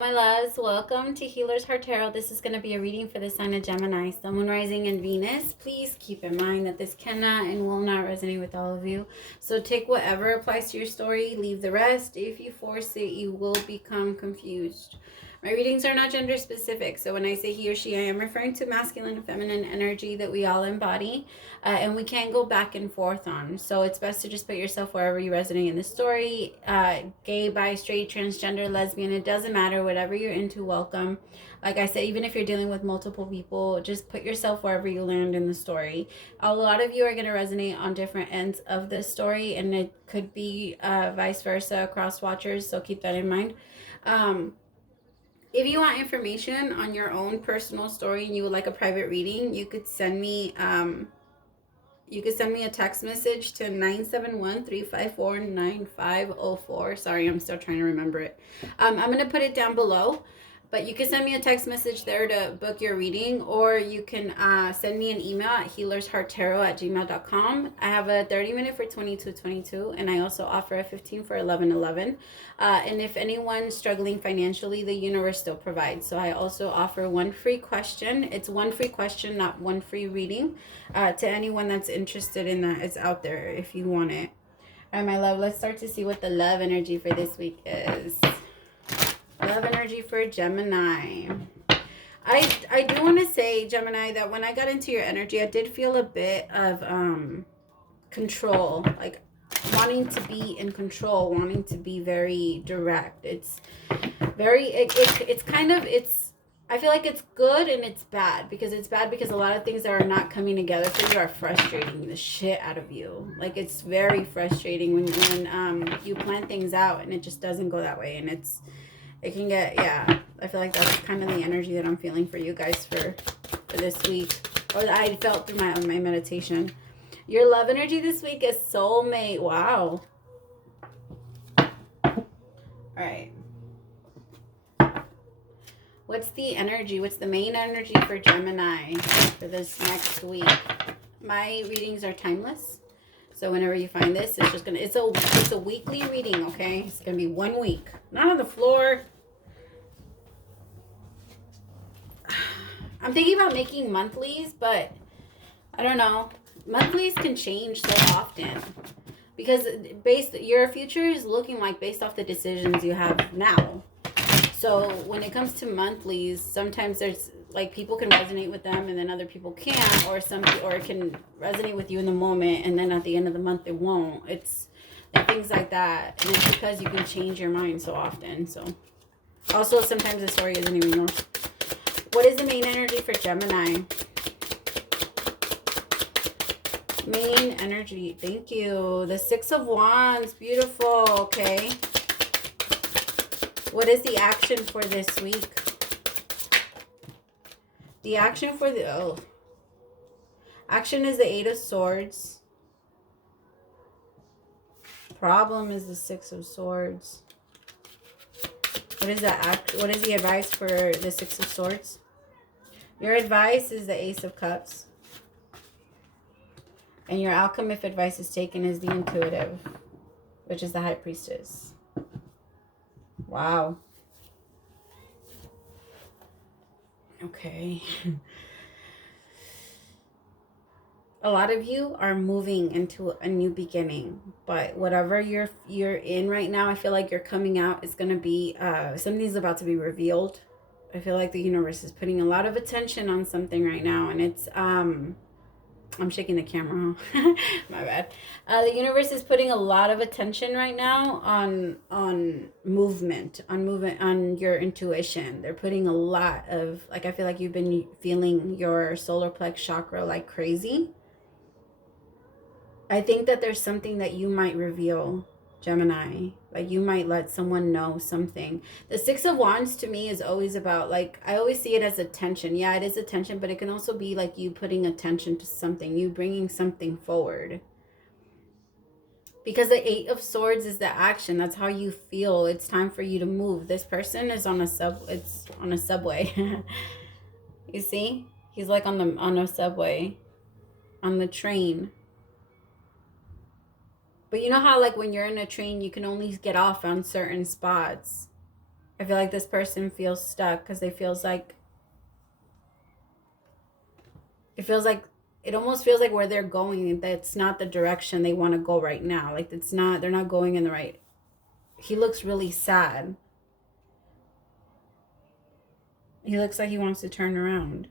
My loves, welcome to Healer's Heart Tarot. This is going to be a reading for the sign of Gemini, Sun, Moon, Rising, and Venus. Please keep in mind that this cannot and will not resonate with all of you. So take whatever applies to your story, leave the rest. If you force it, you will become confused. My readings are not gender specific, so when I say he or she, I am referring to masculine and feminine energy that we all embody, and we can go back and forth on. So it's best to just put yourself wherever you resonate in the story. Gay, bi, straight, transgender, lesbian, it doesn't matter. Whatever you're into, welcome. Like I said, even if you're dealing with multiple people, just put yourself wherever you land in the story. A lot of you are going to resonate on different ends of the story, and it could be vice versa across watchers, so keep that in mind. If you want information on your own personal story and you would like a private reading, you could send me a text message to 971-354-9504. Sorry, I'm still trying to remember it. I'm going to put it down below. But you can send me a text message there to book your reading, or you can send me an email at healershearttarot@gmail.com. I have a 30-minute for 2222, and I also offer a 15 for 1111. And if anyone's struggling financially, the universe still provides. So I also offer one free question. It's one free question, not one free reading, to anyone that's interested in that. It's out there if you want it. All right, my love, let's start to see what the love energy for this week is. Love energy for Gemini. I do want to say, Gemini, that when I got into your energy, I did feel a bit of control, like wanting to be in control, wanting to be very direct. It's very, it's kind of, I feel like it's good and it's bad, because it's bad because a lot of things that are not coming together for you are frustrating the shit out of you. Like, it's very frustrating when you plan things out and it just doesn't go that way, and it can get, yeah, I feel like that's kind of the energy that I'm feeling for you guys for this week, or that I felt through my meditation. Your love energy this week is soulmate. Wow. All right. What's the energy? What's the main energy for Gemini for this next week? My readings are timeless. So whenever you find this, it's just gonna, it's a weekly reading, okay? It's gonna be 1 week. Not on the floor. I'm thinking about making monthlies, but I don't know. Monthlies can change so often, because your future is looking like based off the decisions you have now. So when it comes to monthlies, sometimes there's like people can resonate with them and then other people can't, or it can resonate with you in the moment and then at the end of the month it won't. It's like things like that, and it's because you can change your mind so often. So also sometimes the story isn't even yours. What is the main energy for Gemini? Main energy, thank you. The Six of Wands, beautiful. Okay. What is the action for this week? The action for action is the Eight of Swords. Problem is the Six of Swords. What is that? What is the advice for the Six of Swords? Your advice is the Ace of Cups. And your outcome, if advice is taken, is the Intuitive, which is the High Priestess. Wow. Okay. A lot of you are moving into a new beginning, but whatever you're in right now, I feel like you're coming out. It's going to be, something's about to be revealed. I feel like the universe is putting a lot of attention on something right now, and it's, I'm shaking the camera. My bad. The universe is putting a lot of attention right now on movement, on your intuition. They're putting a lot of, like, I feel like you've been feeling your solar plex chakra like crazy. I think that there's something that you might reveal, Gemini. Like, you might let someone know something. The Six of Wands to me is always about, like, I always see it as attention. Yeah, it is attention, but it can also be like you putting attention to something, you bringing something forward. Because the Eight of Swords is the action. That's how you feel. It's time for you to move. This person is on a subway. You see? He's like on a subway, on the train. But you know how, like, when you're in a train, you can only get off on certain spots. I feel like this person feels stuck because it almost feels like where they're going, that's not the direction they want to go right now. Like they're not going in the right. He looks really sad. He looks like he wants to turn around.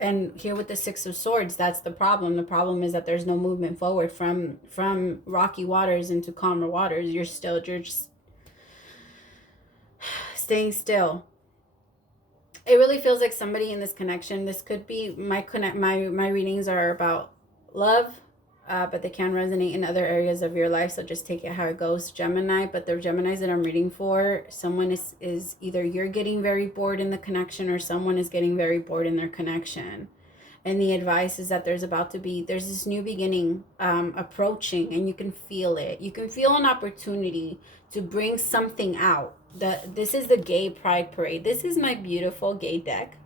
And here with the Six of Swords, that's the problem. The problem is that there's no movement forward from rocky waters into calmer waters. You're just staying still. It really feels like somebody in this connection. This could be my readings are about love, but they can resonate in other areas of your life. So just take it how it goes, Gemini. But the Geminis that I'm reading for, someone is either you're getting very bored in the connection or someone is getting very bored in their connection. And the advice is that there's this new beginning approaching, and you can feel it. You can feel an opportunity to bring something out. This is the Gay Pride Parade. This is my beautiful gay deck.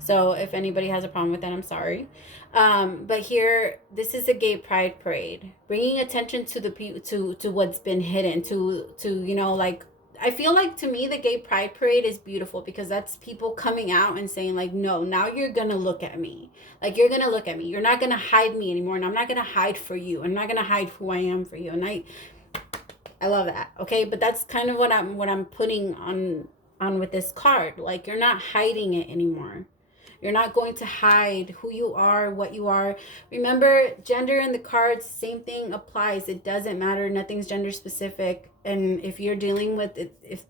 So if anybody has a problem with that, I'm sorry. But here, this is a Gay Pride Parade, bringing attention to to what's been hidden, to like, I feel like, to me, the Gay Pride Parade is beautiful because that's people coming out and saying, like, no, now you're going to look at me. Like, you're going to look at me. You're not going to hide me anymore. And I'm not going to hide for you. I'm not going to hide who I am for you. And I love that. Okay. But that's kind of what I'm putting on with this card. Like, you're not hiding it anymore. You're not going to hide who you are, what you are. Remember, gender in the cards, same thing applies. It doesn't matter. Nothing's gender specific. And if you're dealing with it, if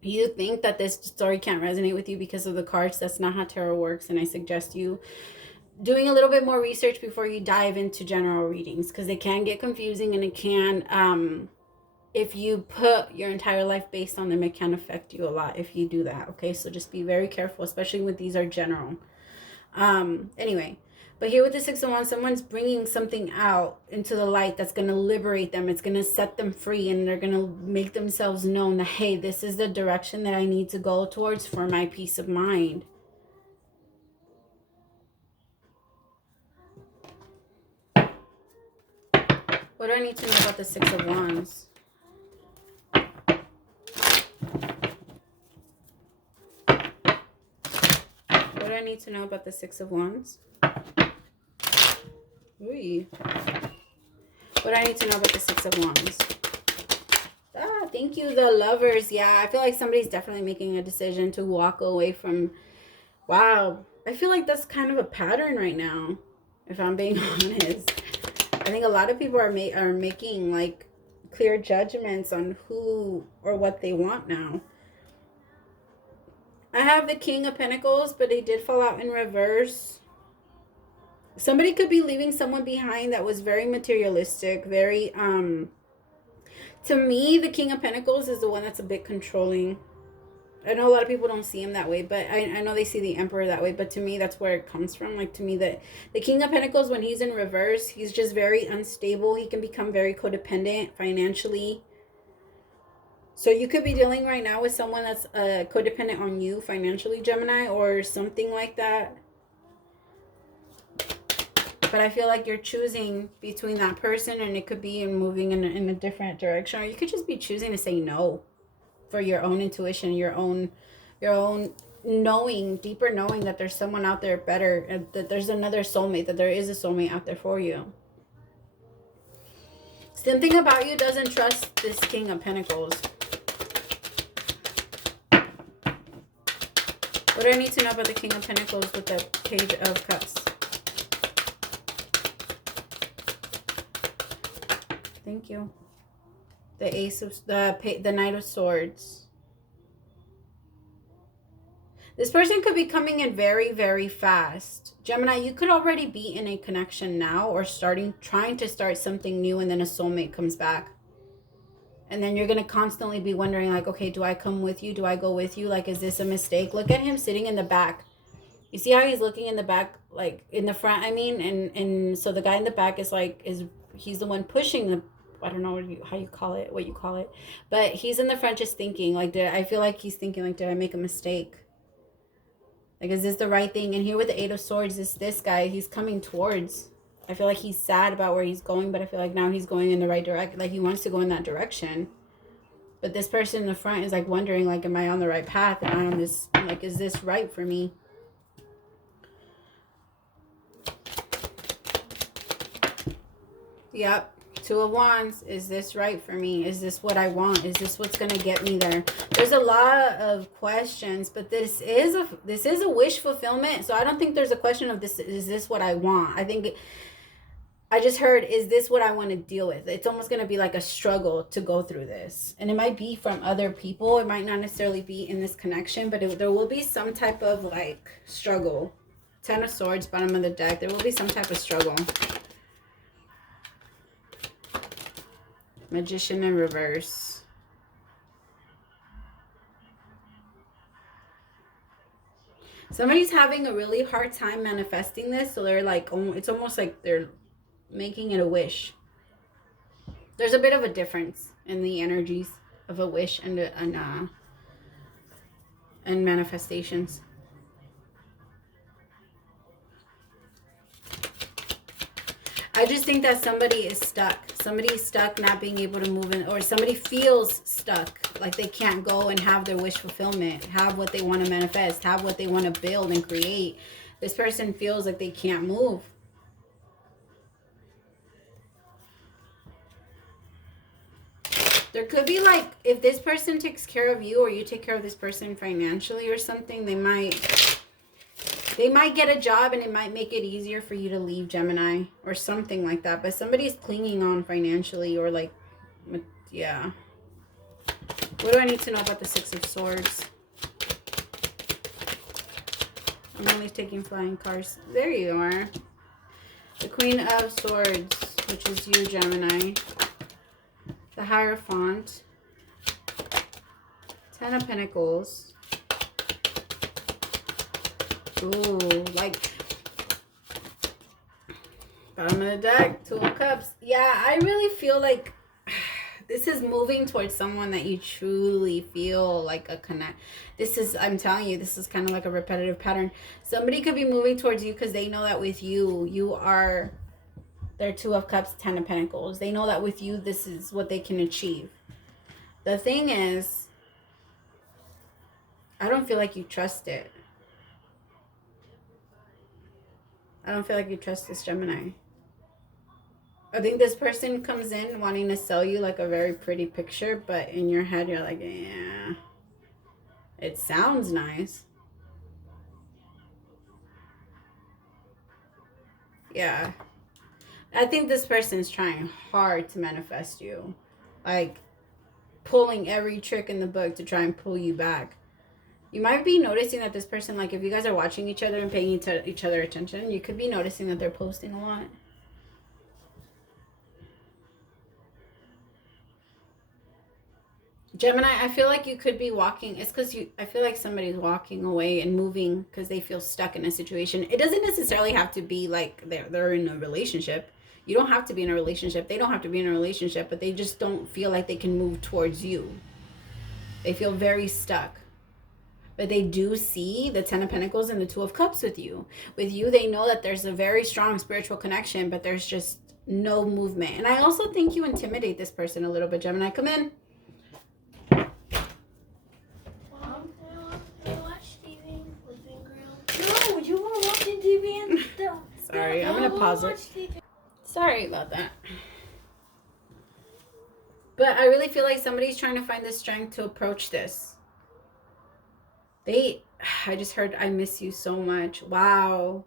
you think that this story can't resonate with you because of the cards, that's not how tarot works. And I suggest you doing a little bit more research before you dive into general readings, because they can get confusing, and it can, if you put your entire life based on them, it can affect you a lot if you do that. Okay, so just be very careful, especially when these are general. Anyway, but here with the Six of Wands, someone's bringing something out into the light that's going to liberate them. It's going to set them free, and they're going to make themselves known that, hey, this is the direction that I need to go towards for my peace of mind. What do I need to know about the Six of Wands? What do I need to know about the Six of Wands? Ooh. What do I need to know about the Six of Wands? Ah, thank you, the Lovers. Yeah, I feel like somebody's definitely making a decision to walk away from... Wow. I feel like that's kind of a pattern right now, if I'm being honest. I think a lot of people are making, like, clear judgments on who or what they want now. I have the King of Pentacles, but it did fall out in reverse. Somebody could be leaving someone behind that was very materialistic, very, to me, the King of Pentacles is the one that's a bit controlling. I know a lot of people don't see him that way, but I know they see the Emperor that way, but to me, that's where it comes from. Like, to me, the King of Pentacles, when he's in reverse, he's just very unstable. He can become very codependent financially. So you could be dealing right now with someone that's codependent on you financially, Gemini, or something like that. But I feel like you're choosing between that person, and it could be moving in a different direction. Or you could just be choosing to say no for your own intuition, your own knowing, deeper knowing that there's someone out there better, that there's another soulmate, that there is a soulmate out there for you. Something about you doesn't trust this King of Pentacles. What do I need to know about the King of Pentacles with the Page of Cups? Thank you. The Ace of the Knight of Swords. This person could be coming in very, very fast. Gemini, you could already be in a connection now, or trying to start something new, and then a soulmate comes back. And then you're going to constantly be wondering, like, okay, do I come with you? Do I go with you? Like, is this a mistake? Look at him sitting in the back. You see how he's looking in the back, like in the front, I mean, and so the guy in the back is like, he's the one pushing the, I don't know what you call it, but he's in the front just thinking, like, I feel like he's thinking, like, did I make a mistake? Like, is this the right thing? And here with the Eight of Swords, this guy, he's coming towards, I feel like he's sad about where he's going, but I feel like now he's going in the right direction. Like, he wants to go in that direction. But this person in the front is like wondering, like, am I on the right path? Am I on this, like, is this right for me? Yep. Two of Wands. Is this right for me? Is this what I want? Is this what's gonna get me there? There's a lot of questions, but this is a wish fulfillment. So I don't think there's a question of this. Is this what I want? I think I just heard, is this what I want to deal with? It's almost going to be like a struggle to go through this. And it might be from other people. It might not necessarily be in this connection, but there will be some type of like struggle. 10 of Swords, bottom of the deck. There will be some type of struggle. Magician in reverse. Somebody's having a really hard time manifesting this. So they're like, it's almost like they're making it a wish. There's a bit of a difference in the energies of a wish and manifestations. I just think that somebody is stuck. Somebody's stuck not being able to move in, or somebody feels stuck, like they can't go and have their wish fulfillment, have what they want to manifest, have what they want to build and create. This person feels like they can't move. There could be like, if this person takes care of you or you take care of this person financially or something, they might get a job and it might make it easier for you to leave, Gemini, or something like that. But somebody's clinging on financially, or like, yeah. What do I need to know about the Six of Swords? I'm only taking flying cards. There you are. The Queen of Swords, which is you, Gemini. The Hierophant. 10 of Pentacles. Ooh, like bottom of the deck, Two of Cups. Yeah, I really feel like this is moving towards someone that you truly feel like a connect. This is, I'm telling you, this is kind of like a repetitive pattern. Somebody could be moving towards you because they know that with you, you are their Two of Cups, 10 of Pentacles. They know that with you, this is what they can achieve. The thing is, I don't feel like you trust it. I don't feel like you trust this, Gemini. I think this person comes in wanting to sell you like a very pretty picture, but in your head you're like, yeah, it sounds nice. Yeah. I think this person's trying hard to manifest you. Like, pulling every trick in the book to try and pull you back. You might be noticing that this person, like, if you guys are watching each other and paying each other attention, you could be noticing that they're posting a lot. Gemini, I feel like you could be walking. It's because I feel like somebody's walking away and moving because they feel stuck in a situation. It doesn't necessarily have to be like they're in a relationship. You don't have to be in a relationship. They don't have to be in a relationship, but they just don't feel like they can move towards you. They feel very stuck. But they do see the 10 of Pentacles and the Two of Cups with you. With you, they know that there's a very strong spiritual connection, but there's just no movement. And I also think you intimidate this person a little bit, Gemini. Come in. No, you were watching TV and stuff. Sorry, I'm going to pause it. Sorry about that. But I really feel like somebody's trying to find the strength to approach this. I just heard, I miss you so much. Wow.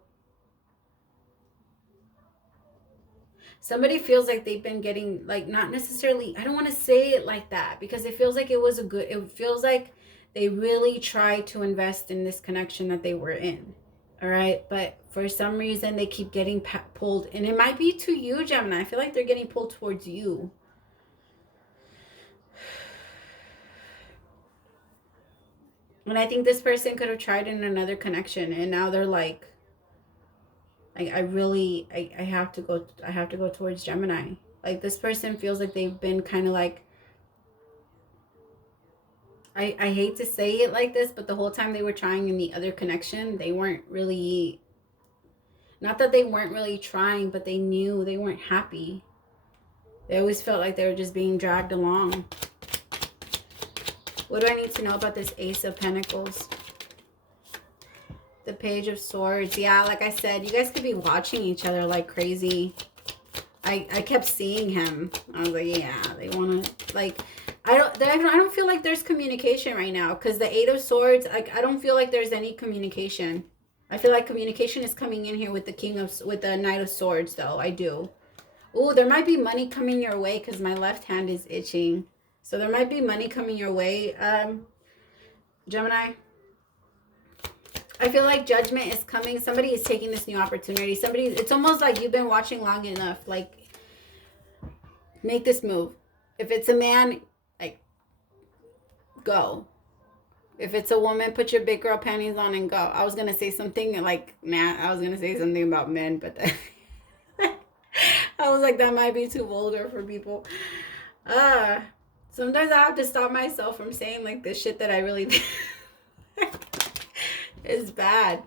Somebody feels like they've been getting, like, not necessarily, I don't want to say it like that, because it feels like it feels like they really tried to invest in this connection that they were in. All right. But for some reason, they keep getting pulled. And it might be to you, Gemini. I feel like they're getting pulled towards you. And I think this person could have tried in another connection. And now they're like I have to go towards Gemini. Like, this person feels like they've been kind of like, I hate to say it like this, but the whole time they were trying in the other connection, they weren't really, not that they weren't really trying, but they knew they weren't happy. They always felt like they were just being dragged along. What do I need to know about this Ace of Pentacles? The Page of Swords. Yeah, like I said, you guys could be watching each other like crazy. I kept seeing him. I was like, yeah, they want to, like, I don't feel like there's communication right now, because the Eight of Swords, like, I don't feel like there's any communication. I feel like communication is coming in here with the Knight of Swords, though. I do. Oh, there might be money coming your way, because my left hand is itching. So there might be money coming your way, Gemini. I feel like judgment is coming. Somebody is taking this new opportunity. It's almost like you've been watching long enough. Like, make this move. If it's a man, like, go. If it's a woman, put your big girl panties on and go. I was going to say something like, I was going to say something about men, but I was like, that might be too vulgar for people. Sometimes I have to stop myself from saying, like, this shit that I really do. Is bad.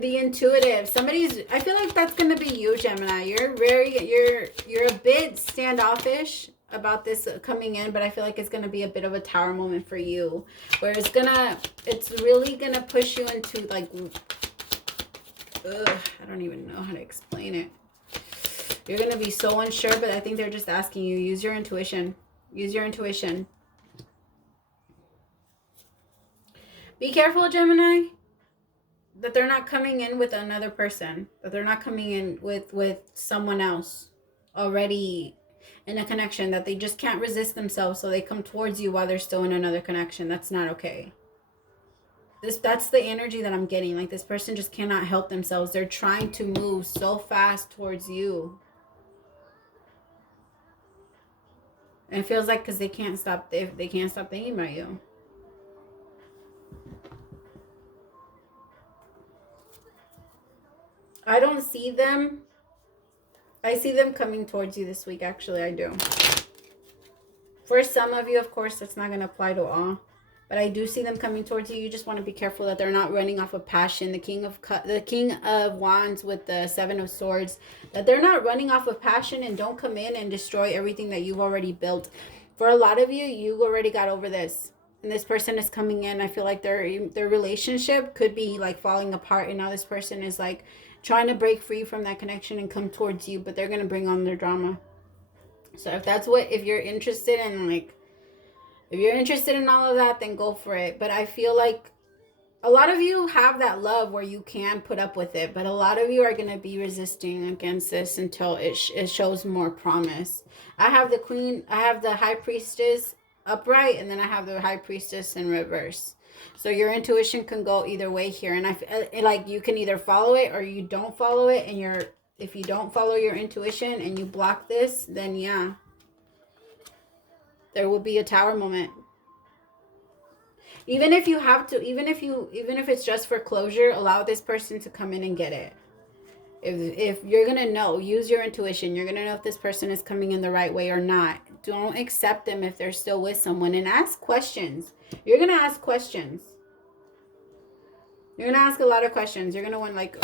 The intuitive. I feel like that's gonna be you, Gemini. You're a bit standoffish about this coming in, but I feel like it's gonna be a bit of a tower moment for you, where it's really gonna push you into, like, I don't even know how to explain it. You're gonna be so unsure, but I think they're just asking you, use your intuition. Use your intuition. Be careful, Gemini, that they're not coming in with another person, that they're not coming in with someone else already in a connection, that they just can't resist themselves, so they come towards you while they're still in another connection. That's not okay. That's the energy that I'm getting. Like, this person just cannot help themselves. They're trying to move so fast towards you. And it feels like because they can't stop thinking about you. I don't see them. I see them coming towards you this week. Actually, I do. For some of you, of course, that's not going to apply to all. But I do see them coming towards you. You just want to be careful that they're not running off of passion. The King of Wands with the Seven of Swords. That they're not running off of passion and don't come in and destroy everything that you've already built. For a lot of you, you already got over this. And this person is coming in. I feel like their relationship could be, like, falling apart. And now this person is, like, trying to break free from that connection and come towards you, but they're going to bring on their drama. So if you're interested in, like, if you're interested in all of that, then go for it. But I feel like a lot of you have that love where you can put up with it, but a lot of you are going to be resisting against this until it shows more promise. I have the High Priestess upright, and then I have the High Priestess in reverse. So your intuition can go either way here. And I feel like you can either follow it or you don't follow it. And if you don't follow your intuition and you block this, then yeah, there will be a tower moment. Even if it's just for closure, allow this person to come in and get it. If you're going to know, use your intuition. You're going to know if this person is coming in the right way or not. Don't accept them if they're still with someone, and ask questions. You're going to ask questions. You're going to ask a lot of questions. You're going to want, like,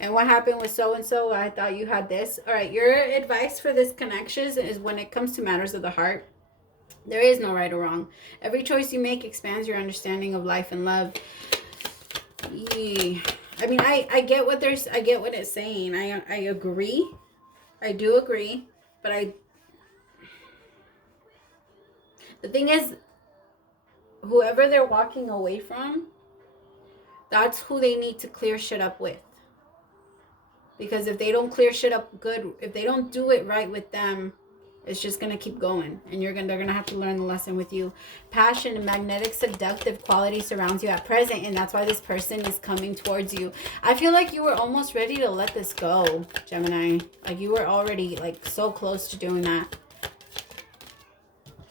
and what happened with so-and-so? I thought you had this. All right, your advice for this connection is when it comes to matters of the heart, there is no right or wrong. Every choice you make expands your understanding of life and love. I mean, I get what it's saying. I agree. I do agree. But the thing is, whoever they're walking away from, that's who they need to clear shit up with. Because if they don't clear shit up good, if they don't do it right with them, it's just going to keep going. And they're going to have to learn the lesson with you. Passion and magnetic seductive quality surrounds you at present. And that's why this person is coming towards you. I feel like you were almost ready to let this go, Gemini. Like, you were already, like, so close to doing that.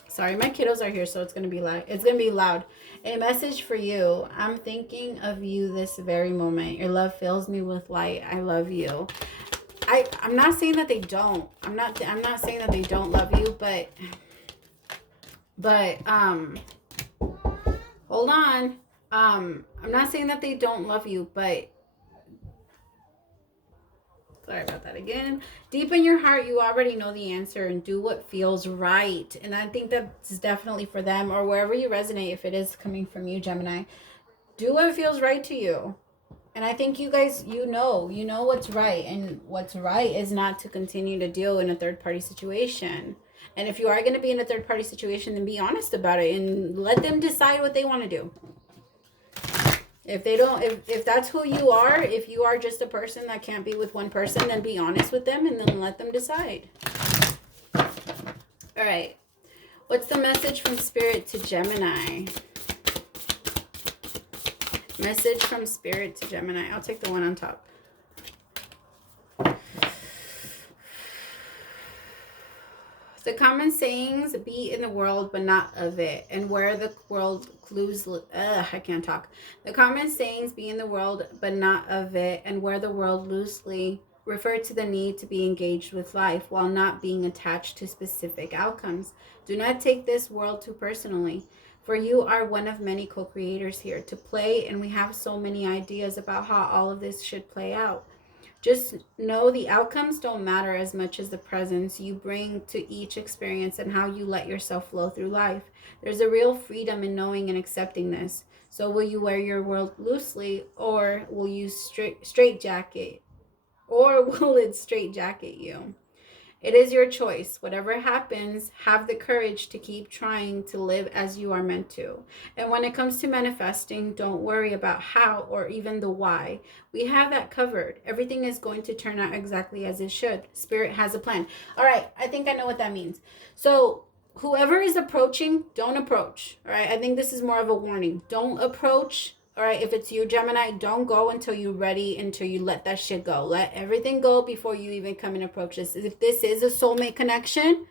Sorry, my kiddos are here, so it's going to be loud. It's going to be loud. A message for you. I'm thinking of you this very moment. Your love fills me with light. I love you. I'm not saying that they don't. I'm not saying that they don't love you, but hold on. I'm not saying that they don't love you, but Sorry about that again. Deep in your heart, you already know the answer and do what feels right. And I think that's definitely for them, or wherever you resonate, if it is coming from you, Gemini. Do what feels right to you. And I think you guys, you know what's right. And what's right is not to continue to deal in a third-party situation. And if you are going to be in a third-party situation, then be honest about it and let them decide what they want to do. If they don't, if that's who you are, if you are just a person that can't be with one person, then be honest with them and then let them decide. All right. What's the message from Spirit to Gemini? Message from Spirit to Gemini. I'll take the one on top. The common sayings, be in the world, but not of it. And where the world clues, I can't talk. The common sayings, be in the world, but not of it. And where the world loosely refer to the need to be engaged with life while not being attached to specific outcomes. Do not take this world too personally, for you are one of many co-creators here to play. And we have so many ideas about how all of this should play out. Just know the outcomes don't matter as much as the presence you bring to each experience and how you let yourself flow through life. There's a real freedom in knowing and accepting this. So will you wear your world loosely, or will you straitjacket, or will it straitjacket you? It is your choice. Whatever happens, have the courage to keep trying to live as you are meant to. And when it comes to manifesting, don't worry about how or even the why. We have that covered. Everything is going to turn out exactly as it should. Spirit has a plan. All right, I think I know what that means. So whoever is approaching, don't approach. All right, I think this is more of a warning. Don't approach. All right, if it's you, Gemini, don't go until you're ready, until you let that shit go. Let everything go before you even come and approach this. If this is a soulmate connection,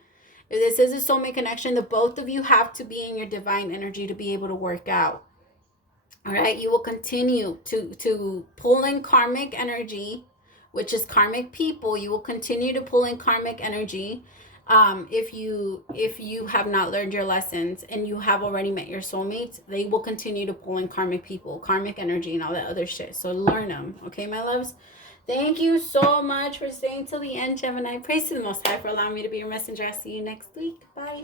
the both of you have to be in your divine energy to be able to work out. All right, you will continue to pull in karmic energy, which is karmic people. You will continue to pull in karmic energy. If you have not learned your lessons and you have already met your soulmates, they will continue to pull in karmic people, karmic energy, and all that other shit. So learn them. Okay, my loves? Thank you so much for staying till the end, Gemini. Praise to the Most High for allowing me to be your messenger. I'll see you next week. Bye.